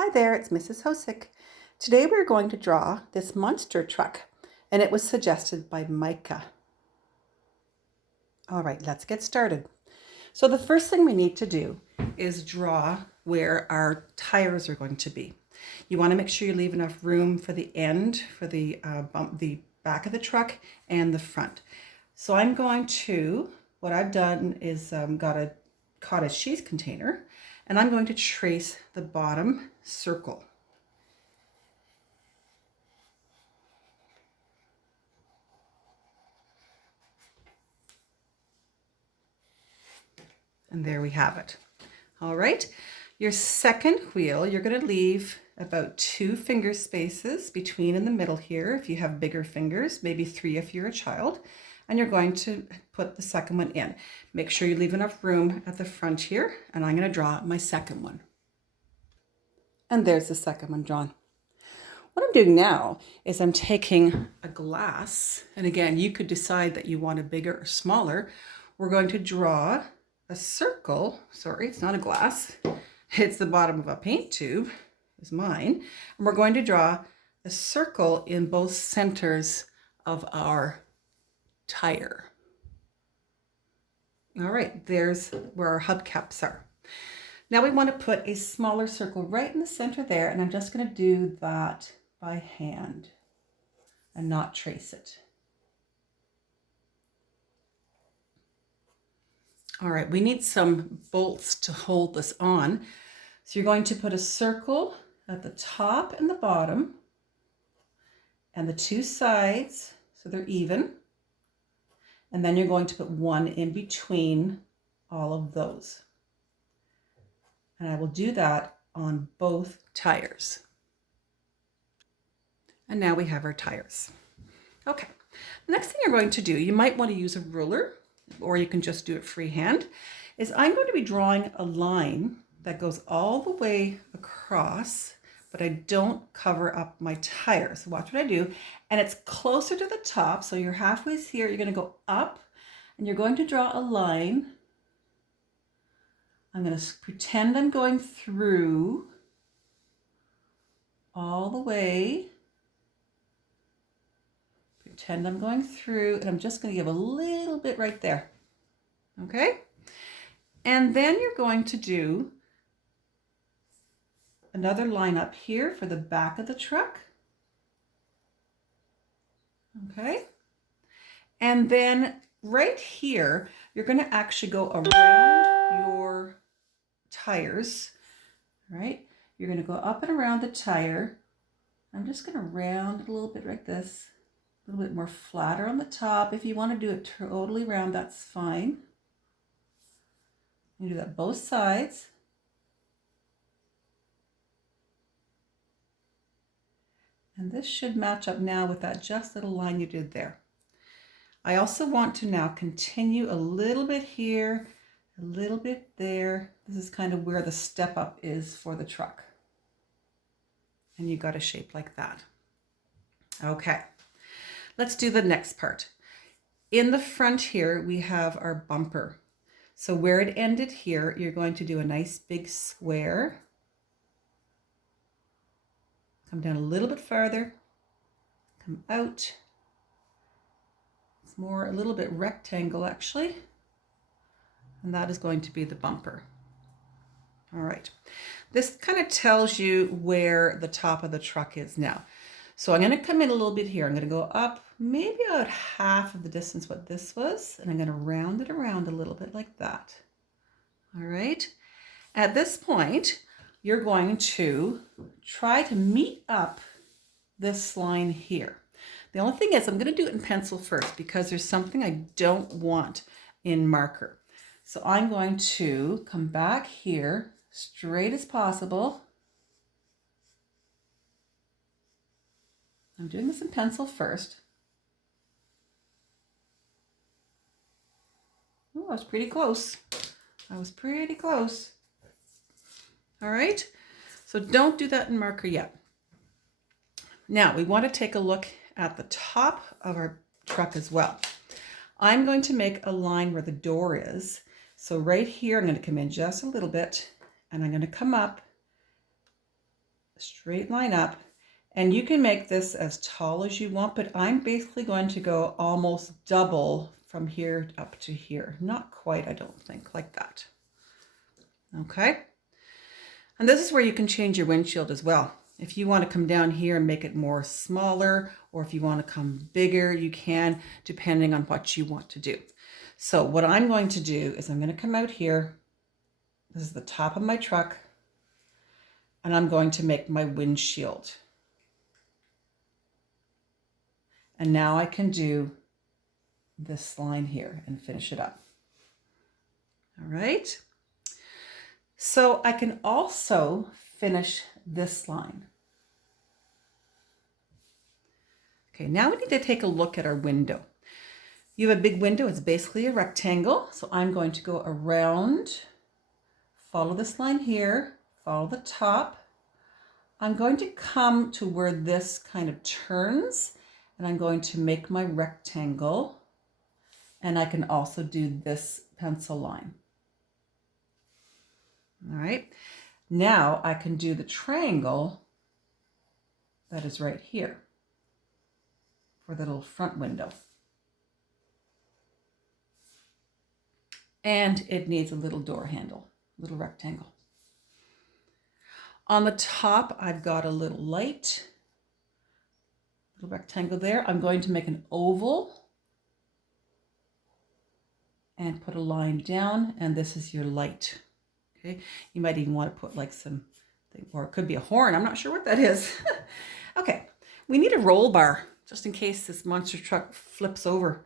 Hi there, it's Mrs. Hosick. Today we're going to draw this monster truck, and it was suggested by Micah. All right, let's get started. So the first thing we need to do is draw where our tires are going to be. You want to make sure you leave enough room for the end, for the back of the truck and the front. So I'm going to, what I've done is got a cottage cheese container, and I'm going to trace the bottom circle. And there we have it. All right, your second wheel, you're going to leave about 2 finger spaces between in the middle here if you have bigger fingers, maybe 3 if you're a child, and you're going to put the second one in. Make sure you leave enough room at the front here, and I'm going to draw my second one. And there's the second one drawn. What I'm doing now is I'm taking a glass, and again, you could decide that you want it bigger or smaller. We're going to draw a circle. Sorry, it's not a glass. It's the bottom of a paint tube, is mine. And we're going to draw a circle in both centers of our tire. All right, there's where our hubcaps are. Now we want to put a smaller circle right in the center there, and I'm just going to do that by hand and not trace it. All right, we need some bolts to hold this on. So you're going to put a circle at the top and the bottom and the 2 sides so they're even. And then you're going to put one in between all of those. And I will do that on both tires. And now we have our tires. Okay, the next thing you're going to do, you might want to use a ruler, or you can just do it freehand, is I'm going to be drawing a line that goes all the way across, but I don't cover up my tire. So watch what I do. And it's closer to the top. So you're halfway here, you're going to go up and you're going to draw a line. I'm going to pretend I'm going through all the way. Pretend I'm going through, and I'm just going to give a little bit right there. Okay? And then you're going to do another line up here for the back of the truck. Okay? And then right here, you're going to actually go around your tires, right? You're going to go up and around the tire. I'm just going to round it a little bit like this. A little bit more flatter on the top. If you want to do it totally round, that's fine. You do that both sides. And this should match up now with that just little line you did there. I also want to now continue a little bit here, a little bit there. This is kind of where the step up is for the truck. And you got a shape like that. Okay. Let's do the next part. In the front here, we have our bumper. So where it ended here, you're going to do a nice big square. Come down a little bit farther. Come out. It's more a little bit rectangle actually. And that is going to be the bumper. All right. This kind of tells you where the top of the truck is now. So I'm going to come in a little bit here. I'm going to go up maybe about half of the distance what this was, and I'm going to round it around a little bit like that. All right. At this point, you're going to try to meet up this line here. The only thing is I'm going to do it in pencil first because there's something I don't want in marker. So I'm going to come back here straight as possible. I'm doing this in pencil first. Oh, I was pretty close. I was pretty close. All right, so don't do that in marker yet. Now we want to take a look at the top of our truck as well. I'm going to make a line where the door is. So right here, I'm going to come in just a little bit, and I'm going to come up straight line up. And you can make this as tall as you want, but I'm basically going to go almost double from here up to here. Not quite, I don't think, like that. Okay. And this is where you can change your windshield as well. If you want to come down here and make it more smaller, or if you want to come bigger, you can, depending on what you want to do. So what I'm going to do is I'm going to come out here. This is the top of my truck, and I'm going to make my windshield. And now I can do this line here and finish it up. All right. So I can also finish this line. Okay, now we need to take a look at our window. You have a big window, it's basically a rectangle. So I'm going to go around, follow this line here, follow the top. I'm going to come to where this kind of turns, and I'm going to make my rectangle. And I can also do this pencil line. All right, now I can do the triangle that is right here for the little front window. And it needs a little door handle, little rectangle. On the top, I've got a little light, little rectangle there. I'm going to make an oval and put a line down, and this is your light. Okay, you might even want to put like some, or it could be a horn. I'm not sure what that is. Okay, we need a roll bar just in case this monster truck flips over.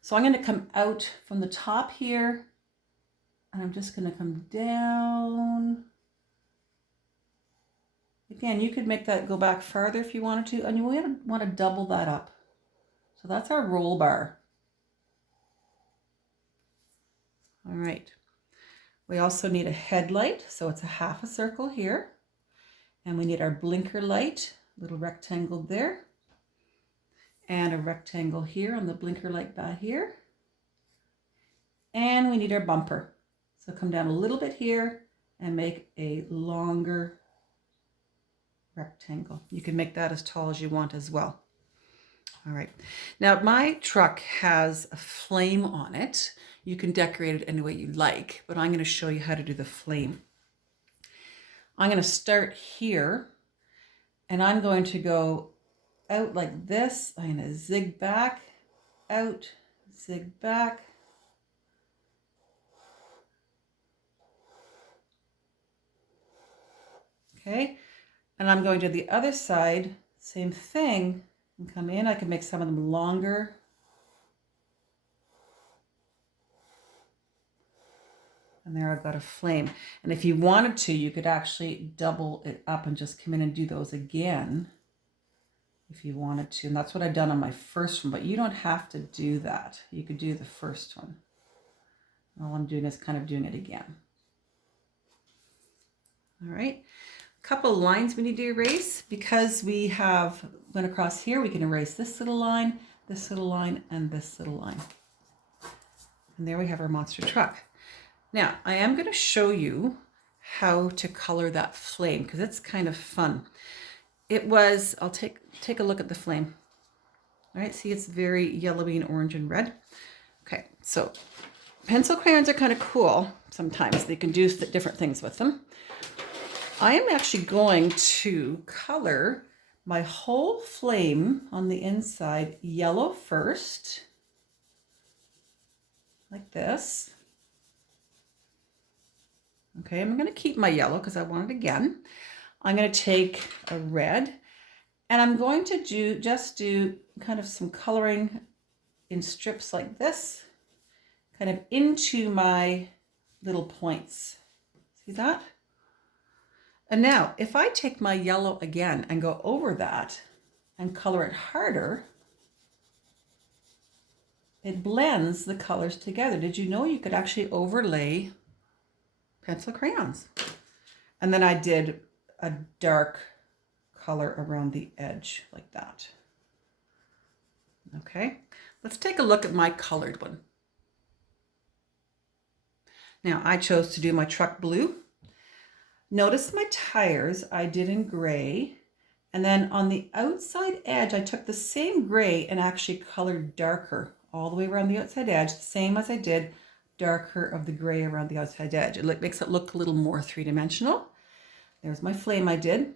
So I'm going to come out from the top here, and I'm just going to come down. Again, you could make that go back farther if you wanted to, and you want to double that up. So that's our roll bar. All right. We also need a headlight, so it's a half a circle here. And we need our blinker light, little rectangle there. And a rectangle here on the blinker light back here. And we need our bumper. So come down a little bit here and make a longer rectangle. You can make that as tall as you want as well. All right. Now my truck has a flame on it. You can decorate it any way you like, but I'm going to show you how to do the flame. I'm going to start here, and I'm going to go out like this. I'm going to zig back, out, zig back. Okay, and I'm going to the other side, same thing, and come in. I can make some of them longer. And there I've got a flame. And if you wanted to, you could actually double it up and just come in and do those again if you wanted to. And that's what I've done on my first one, but you don't have to do that. You could do the first one. All I'm doing is kind of doing it again. All right. A couple of lines we need to erase. Because we have went across here, we can erase this little line, and this little line. And there we have our monster truck. Now, I am going to show you how to color that flame because it's kind of fun. It was, I'll take a look at the flame. All right, see it's very yellowy and orange and red. Okay, so pencil crayons are kind of cool sometimes. They can do different things with them. I am actually going to color my whole flame on the inside yellow first, like this. Okay, I'm going to keep my yellow because I want it again. I'm going to take a red, and I'm going to just do kind of some coloring in strips like this, kind of into my little points. See that? And now, if I take my yellow again and go over that and color it harder, it blends the colors together. Did you know you could actually overlay pencil crayons? And then I did a dark color around the edge like that. Okay, let's take a look at my colored one. Now I chose to do my truck blue. Notice my tires I did in gray. And then on the outside edge, I took the same gray and actually colored darker all the way around the outside edge, the same as I did darker of the gray around the outside edge. It makes it look a little more three-dimensional. There's my flame I did.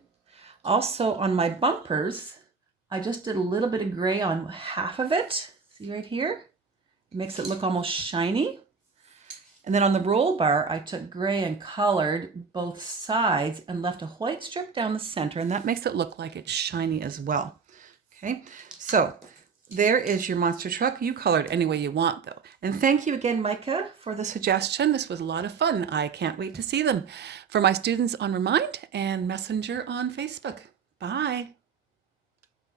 Also on my bumpers, I just did a little bit of gray on half of it. See right here? It makes it look almost shiny. And then on the roll bar, I took gray and colored both sides and left a white strip down the center, and that makes it look like it's shiny as well. Okay, so there is your monster truck. You colored any way you want though. And thank you again, Micah, for the suggestion. This was a lot of fun. I can't wait to see them for my students on Remind and Messenger on Facebook. Bye.